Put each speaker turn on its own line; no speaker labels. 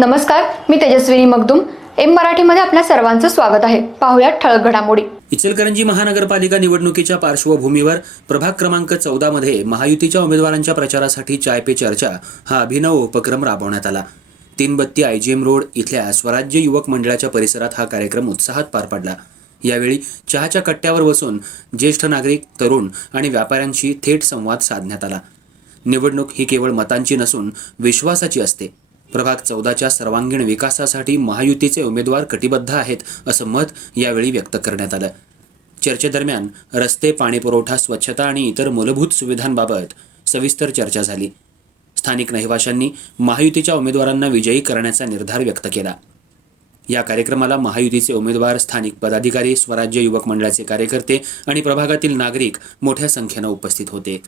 नमस्कार मी तेजस्विनी मगदुम. एम मराठीमध्ये आपल्या सर्वांचं स्वागत आहे. पाहुयात ठळक घडामोडी.
इचलकरंजी महानगरपालिका निवडणुकीच्या पार्श्वभूमीवर प्रभाग क्रमांक चौदा मध्ये महायुतीच्या उमेदवारांच्या प्रचारासाठी चाय पे चर्चा हा अभिनव उपक्रम राबवण्यात आला. तीन बत्ती आयजीएम रोड इथल्या स्वराज्य युवक मंडळाच्या परिसरात हा कार्यक्रम उत्साहात पार पडला. यावेळी चहाच्या कट्ट्यावर बसून ज्येष्ठ नागरिक तरुण आणि व्यापाऱ्यांशी थेट संवाद साधण्यात आला. निवडणूक ही केवळ मतांची नसून विश्वासाची असते. प्रभाग चौदाच्या सर्वांगीण विकासासाठी महायुतीचे उमेदवार कटिबद्ध आहेत असं मत यावेळी व्यक्त करण्यात आलं. चर्चेदरम्यान रस्ते पाणीपुरवठा स्वच्छता आणि इतर मूलभूत सुविधांबाबत सविस्तर चर्चा झाली. स्थानिक रहिवाशांनी महायुतीच्या उमेदवारांना विजयी करण्याचा निर्धार व्यक्त केला. या कार्यक्रमाला महायुतीचे उमेदवार स्थानिक पदाधिकारी स्वराज्य युवक मंडळाचे कार्यकर्ते आणि प्रभागातील नागरिक मोठ्या संख्येनं उपस्थित होते.